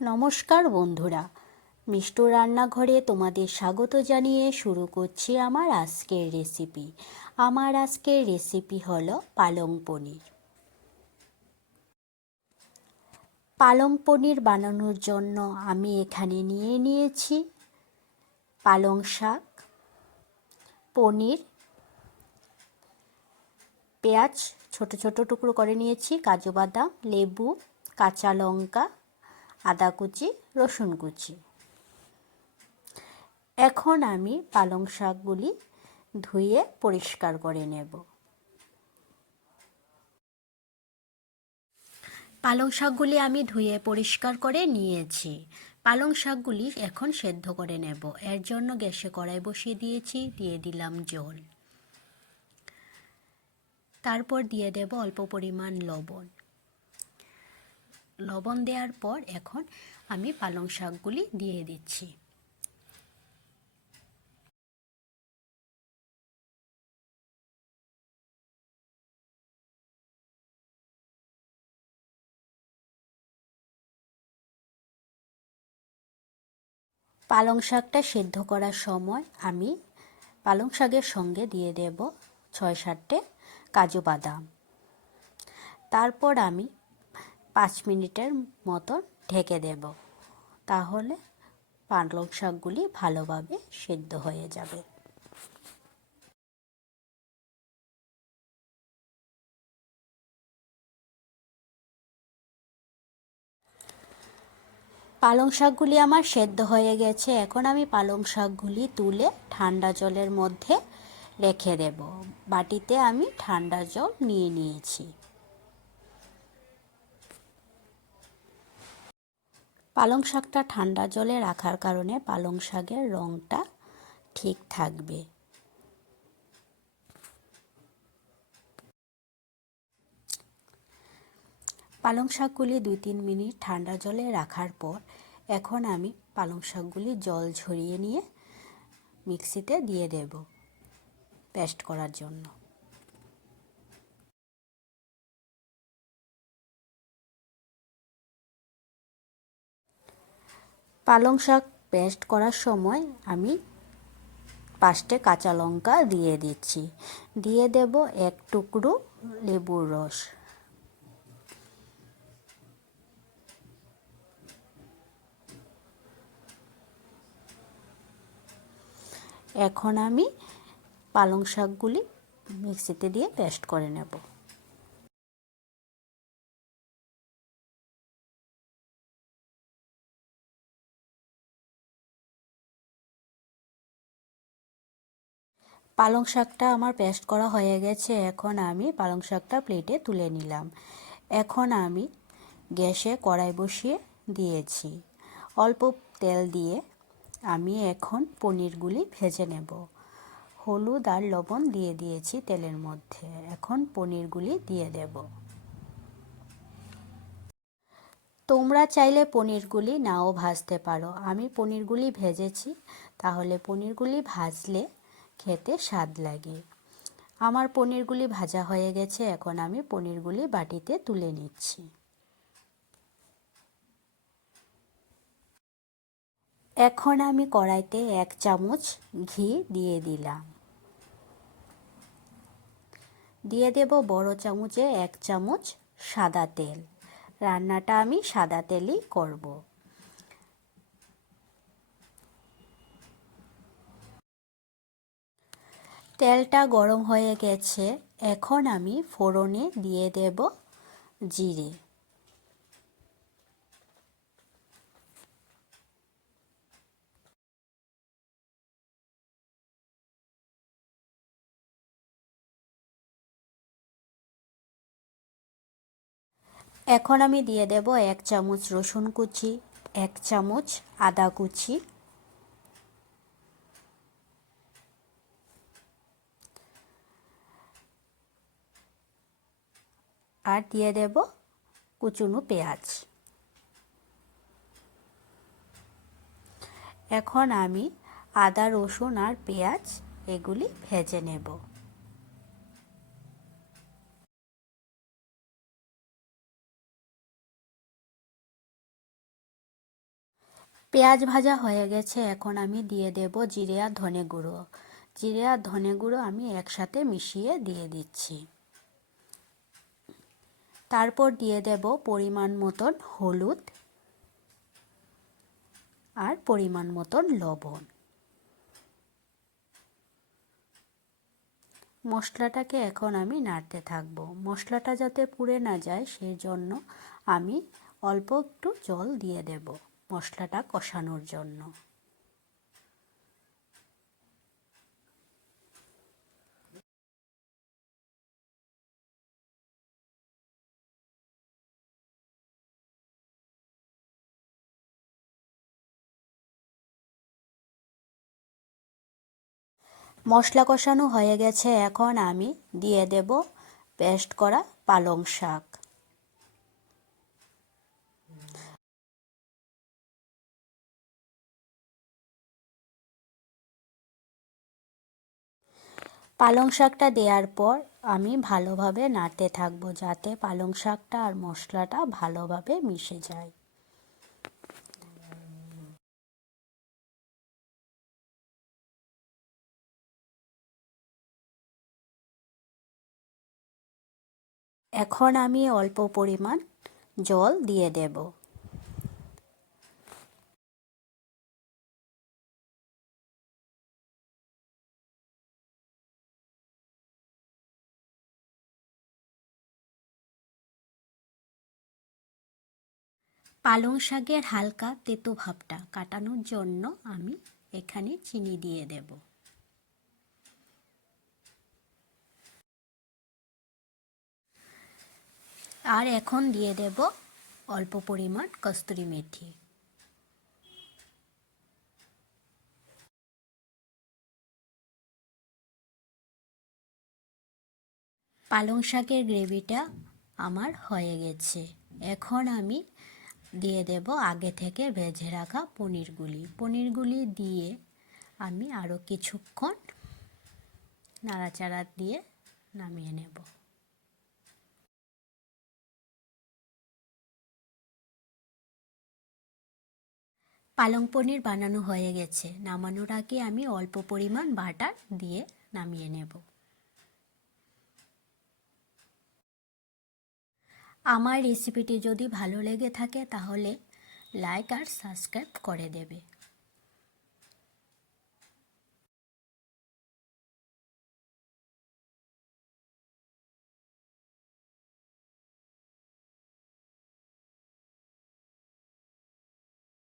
নমস্কার বন্ধুরা, মিষ্টু রান্নাঘরে তোমাদের স্বাগত জানিয়ে শুরু করছি আমার আজকের রেসিপি। আমার আজকের রেসিপি হলো পালং পনির। পালং পনির বানানোর জন্য আমি এখানে নিয়ে নিয়েছি পালং শাক, পনির, পেঁয়াজ ছোট ছোট টুকরো করে নিয়েছি, কাজু বাদাম, লেবু, কাঁচা লঙ্কা, আদা কুচি, রসুন কুচি। এখন আমি পালং শাকগুলি ধুয়ে পরিষ্কার করে নেব। পালং শাকগুলি আমি ধুয়ে পরিষ্কার করে নিয়েছি। পালং শাকগুলি এখন সেদ্ধ করে নেব। এর জন্য গ্যাসে কড়াই বসিয়ে দিয়েছি, দিয়ে দিলাম জল। তারপর দিয়ে দেব অল্প পরিমাণ লবণ। লবণ দেওয়ার পর এখন আমি পালং শাকগুলি দিয়ে দিচ্ছি। পালং শাকটা সেদ্ধ করার সময় আমি পালং শাকের সঙ্গে দিয়ে দেব 6-7টে কাজু বাদাম। তারপর আমি 5 মিনিটের মতো ঢেকে দেব, তাহলে পালং শাকগুলি ভালোভাবে সেদ্ধ হয়ে যাবে। পালং শাকগুলি আমার সেদ্ধ হয়ে গেছে। এখন আমি পালং শাকগুলি তুলে ঠান্ডা জলের মধ্যে রেখে দেব। বাটিতে আমি ঠান্ডা জল নিয়ে নিয়েছি। পালং শাকটা ঠান্ডা জলে রাখার কারণে পালং শাকের রঙটা ঠিক থাকবে। পালং শাকগুলি 2-3 মিনিট ঠান্ডা জলে রাখার পর এখন আমি পালং শাকগুলি জল ঝরিয়ে নিয়ে মিক্সিতে দিয়ে দেব পেস্ট করার জন্য। পালং শাক পেস্ট করার সময় আমি 5টে কাঁচা লঙ্কা দিয়ে দিচ্ছি, দিয়ে দেব 1 টুকরো লেবুর রস। এখন আমি পালং শাকগুলি মিক্সিতে দিয়ে পেস্ট করে নেব। পালং শাকটা আমার পেস্ট করা হয়ে গেছে। এখন আমি পালং শাকটা প্লেটে তুলে নিলাম। এখন আমি গ্যাসে কড়াই বসিয়ে দিয়েছি। অল্প তেল দিয়ে আমি এখন পনিরগুলি ভেজে নেব। হলুদ আর লবণ দিয়ে দিয়েছি তেলের মধ্যে। এখন পনিরগুলি দিয়ে দেব। তোমরা চাইলে পনিরগুলি নাও ভাজতে পারো। আমি পনিরগুলি ভেজেছি, তাহলে পনিরগুলি ভাজলে খেতে স্বাদ লাগে। আমার পনিরগুলি ভাজা হয়ে গেছে। এখন আমি পনিরগুলি বাটিতে তুলে নিচ্ছি। এখন আমি কড়াইতে 1 চামচ ঘি দিয়ে দিলাম। দিয়ে দেব বড় চামচে 1 চামচ সাদা তেল। রান্নাটা আমি সাদা তেলেই করব। তেলটা গরম হয়ে গেছে। এখন আমি ফোড়নে দিয়ে দেব জিরে। এখন আমি দিয়ে দেব 1 চামচ রসুন কুচি, 1 চামচ আদা কুচি, আর দিয়ে দেব কুচুনো পেঁয়াজ। এখন আমি আদা, রসুন আর পেঁয়াজ এগুলি ভেজে নেব। পেঁয়াজ ভাজা হয়ে গেছে, এখন আমি দিয়ে দেব জিরে আর ধনে গুঁড়ো। জিরে আর ধনে গুঁড়ো আমি একসাথে মিশিয়ে দিয়ে দিচ্ছি। তারপর দিয়ে দেব পরিমাণ মতন হলুদ আর পরিমাণ মতন লবণ। মশলাটাকে এখন আমি নাড়তে থাকবো। মশলাটা যাতে পুড়ে না যায় সেই জন্য আমি অল্প একটু জল দিয়ে দেব মশলাটা কষানোর জন্য। মশলা কষানো হয়ে গেছে, এখন আমি দিয়ে দেব পেস্ট করা পালং শাক। পালং শাকটা দেওয়ার পর আমি ভালোভাবে নাড়তে থাকবো যাতে পালং শাকটা আর মশলাটা ভালোভাবে মিশে যায়। এখন আমি অল্প পরিমাণ জল দিয়ে দেব। পালং শাকের হালকা তেতো ভাবটা কাটানোর জন্য আমি এখানে চিনি দিয়ে দেব। আর এখন দিয়ে দেব অল্প পরিমাণ কস্তুরি মেথি। পালং শাকের গ্রেভিটা আমার হয়ে গেছে। এখন আমি দিয়ে দেব আগে থেকে ভেজে রাখা পনিরগুলি দিয়ে আমি আরও কিছুক্ষণ নাড়াচাড়া দিয়ে নামিয়ে নেব। পালং পনির বানানো হয়ে গেছে। নামানোর আগে আমি অল্প পরিমাণ বাটার দিয়ে নামিয়ে নেব। আমার রেসিপিটি যদি ভালো লেগে থাকে তাহলে লাইক আর সাবস্ক্রাইব করে দেবে।